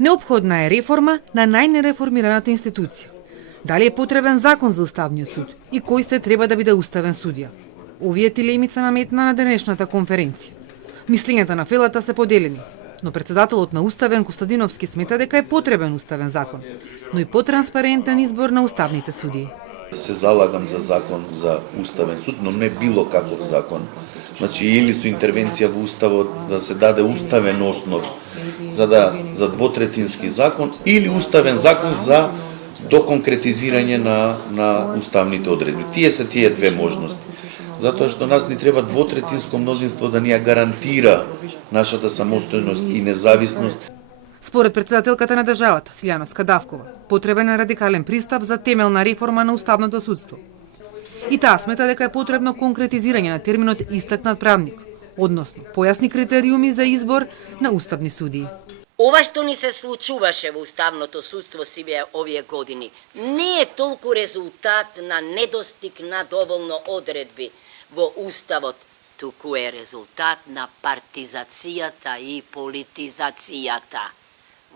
Неопходна е реформа на најнереформираната институција. Дали е потребен закон за Уставниот суд и кој се треба да биде уставен судија? Овие дилемица наметна на денешната конференција. Мислењата на фелата се поделени, но председателот на Уставен Костадиновски смета дека е потребен уставен закон, но и потранспарентен избор на уставните судии. Се залагам за закон за уставен суд, но не било каков закон. Значи или со интервенција во уставот да се даде уставен основ за двотретински закон или уставен закон за доконкретизирање на уставните одредби. Тие се тие две можности. Затоа што нас ни треба двотретинско мнозинство да ни ја гарантира нашата самостојност и независност. Според председателката на државата, Силјана Скадавкова, потребен е радикален пристап за темелна реформа на уставното судство. И таа смета дека е потребно конкретизирање на терминот истакнат правник, односно појасни критериуми за избор на уставни судии. Ова што ни се случуваше во уставното судство сиве овие години не е толку резултат на недостиг на доволно одредби во уставот, туку е резултат на партизацијата и политизацијата.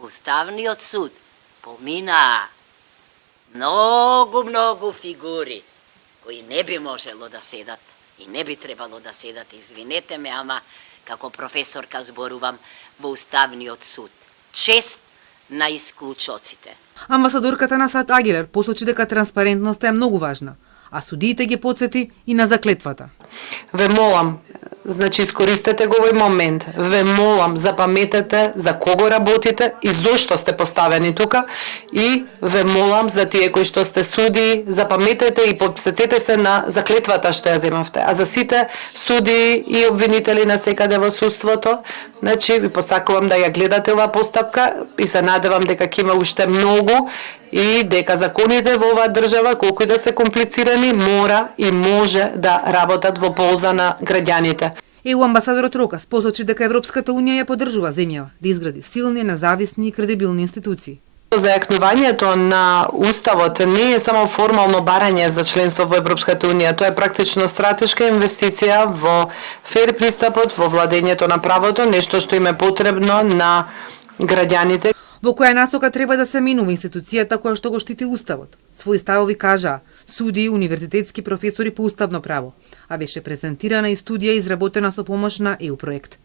Уставниот суд поминаа многу фигури кои не би можело да седат и не би требало да седат, извинете ме, ама како професорка зборувам во Уставниот суд. Чест на исклучоците. Амбасадорката на САД Агилер посочи дека транспарентноста е многу важна, а судиите ги потсети и на заклетвата. Ве молам, значи искористете го овој момент. Ве молам, запаметете за кого работите и зошто сте поставени тука и ве молам за тие кои што сте судии, запаметете и подсетете се на заклетвата што ја земавте. А за сите судии и обвинители на секаде во судството, значи ви посакувам да ја гледате оваа постапка и се надевам дека ќе има уште многу и дека законите во оваа држава, колку и да се комплицирани, мора и може да работат во полза на граѓаните. ЕУ амбасадорот Рокас посочи дека Европската унија ја поддржува земјава да изгради силни, независни и кредибилни институции. Зајакнувањето на Уставот не е само формално барање за членство во Европската унија, тоа е практично стратешка инвестиција во фер пристапот, во владењето на правото, нешто што им е потребно на граѓаните. Во која насока треба да се минува институцијата која што го штити Уставот? Своји ставови кажаа судии, универзитетски професори по уставно право, а беше презентирана и студија изработена со помош на ЕУ проект.